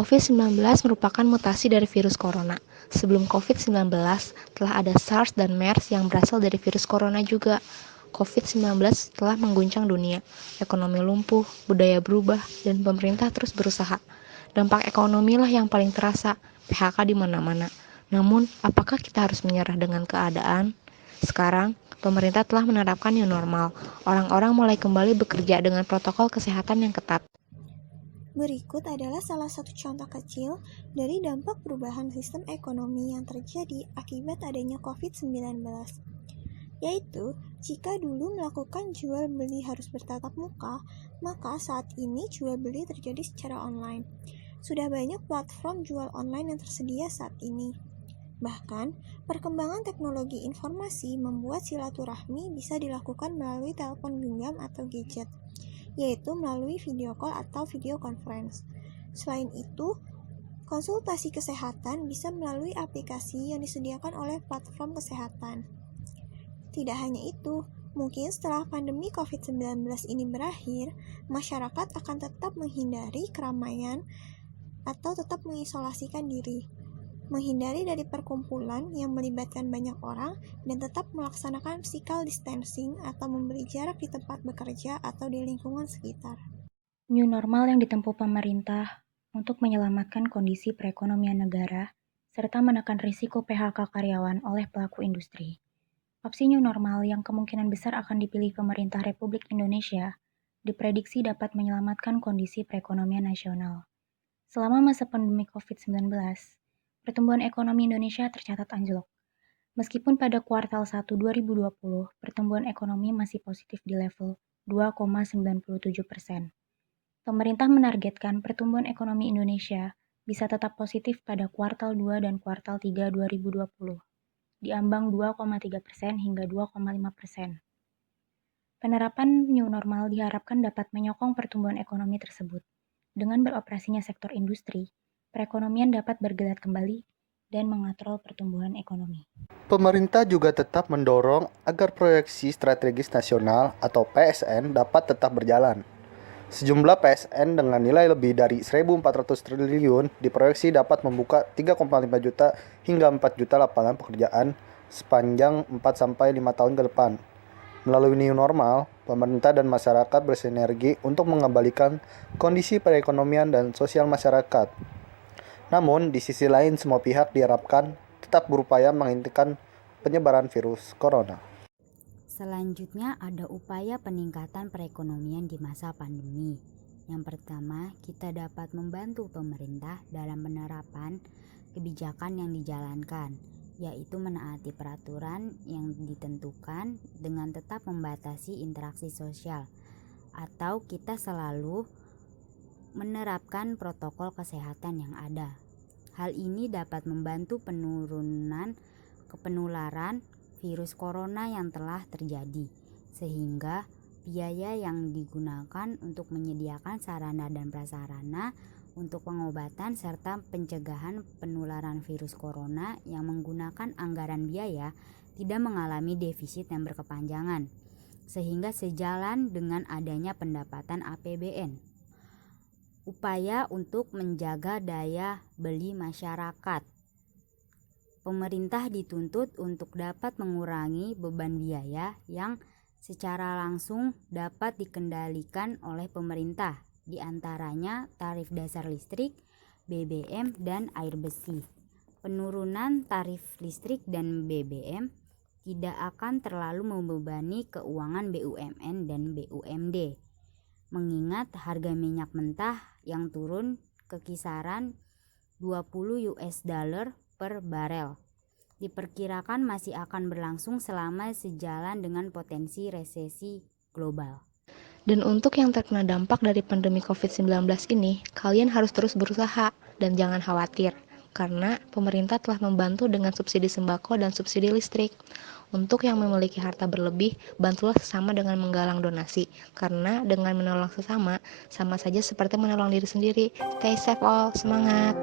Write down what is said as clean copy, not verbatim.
COVID-19 merupakan mutasi dari virus corona. Sebelum COVID-19, telah ada SARS dan MERS yang berasal dari virus corona juga. COVID-19 telah mengguncang dunia. Ekonomi lumpuh, budaya berubah, dan pemerintah terus berusaha. Dampak ekonomi lah yang paling terasa, PHK di mana-mana. Namun, apakah kita harus menyerah dengan keadaan? Sekarang, pemerintah telah menerapkan new normal. Orang-orang mulai kembali bekerja dengan protokol kesehatan yang ketat. Berikut adalah salah satu contoh kecil dari dampak perubahan sistem ekonomi yang terjadi akibat adanya COVID-19, yaitu jika dulu melakukan jual beli harus bertatap muka, maka saat ini jual beli terjadi secara online. Sudah banyak platform jual online yang tersedia saat ini. Bahkan, perkembangan teknologi informasi membuat silaturahmi bisa dilakukan melalui telepon genggam atau gadget, yaitu melalui video call atau video conference. Selain itu, konsultasi kesehatan bisa melalui aplikasi yang disediakan oleh platform kesehatan. Tidak hanya itu, mungkin setelah pandemi COVID-19 ini berakhir, masyarakat akan tetap menghindari keramaian atau tetap mengisolasikan diri, menghindari dari perkumpulan yang melibatkan banyak orang, dan tetap melaksanakan physical distancing atau memberi jarak di tempat bekerja atau di lingkungan sekitar. New normal yang ditempuh pemerintah untuk menyelamatkan kondisi perekonomian negara serta menekan risiko PHK karyawan oleh pelaku industri. Opsi new normal yang kemungkinan besar akan dipilih pemerintah Republik Indonesia diprediksi dapat menyelamatkan kondisi perekonomian nasional. Selama masa pandemi COVID-19, pertumbuhan ekonomi Indonesia tercatat anjlok. Meskipun pada kuartal 1 2020, pertumbuhan ekonomi masih positif di level 2,97%. Pemerintah menargetkan pertumbuhan ekonomi Indonesia bisa tetap positif pada kuartal 2 dan kuartal 3 2020, di ambang 2,3% hingga 2,5%. Penerapan new normal diharapkan dapat menyokong pertumbuhan ekonomi tersebut. Dengan beroperasinya sektor industri, perekonomian dapat bergerak kembali dan mengatrol pertumbuhan ekonomi. Pemerintah juga tetap mendorong agar proyeksi strategis nasional atau PSN dapat tetap berjalan. Sejumlah PSN dengan nilai lebih dari 1.400 triliun diproyeksi dapat membuka 3,5 juta hingga 4 juta lapangan pekerjaan sepanjang 4-5 tahun ke depan. Melalui new normal, pemerintah dan masyarakat bersinergi untuk mengembalikan kondisi perekonomian dan sosial masyarakat. Namun, di sisi lain semua pihak diharapkan tetap berupaya menghentikan penyebaran virus corona. Selanjutnya ada upaya peningkatan perekonomian di masa pandemi. Yang pertama, kita dapat membantu pemerintah dalam penerapan kebijakan yang dijalankan, yaitu menaati peraturan yang ditentukan dengan tetap membatasi interaksi sosial, atau kita selalu menerapkan protokol kesehatan yang ada. Hal ini dapat membantu penurunan penularan virus corona yang telah terjadi, sehingga biaya yang digunakan untuk menyediakan sarana dan prasarana untuk pengobatan serta pencegahan penularan virus corona yang menggunakan anggaran biaya tidak mengalami defisit yang berkepanjangan, sehingga sejalan dengan adanya pendapatan APBN. Upaya untuk menjaga daya beli masyarakat. Pemerintah dituntut untuk dapat mengurangi beban biaya yang secara langsung dapat dikendalikan oleh pemerintah, di antaranya tarif dasar listrik, BBM, dan air bersih. Penurunan tarif listrik dan BBM tidak akan terlalu membebani keuangan BUMN dan BUMD, mengingat harga minyak mentah yang turun ke kisaran $20 per barel. Diperkirakan masih akan berlangsung selama sejalan dengan potensi resesi global. Dan untuk yang terkena dampak dari pandemi COVID-19 ini, kalian harus terus berusaha dan jangan khawatir, karena pemerintah telah membantu dengan subsidi sembako dan subsidi listrik. Untuk yang memiliki harta berlebih, bantulah sesama dengan menggalang donasi, karena dengan menolong sesama, sama saja seperti menolong diri sendiri. Stay safe all, semangat!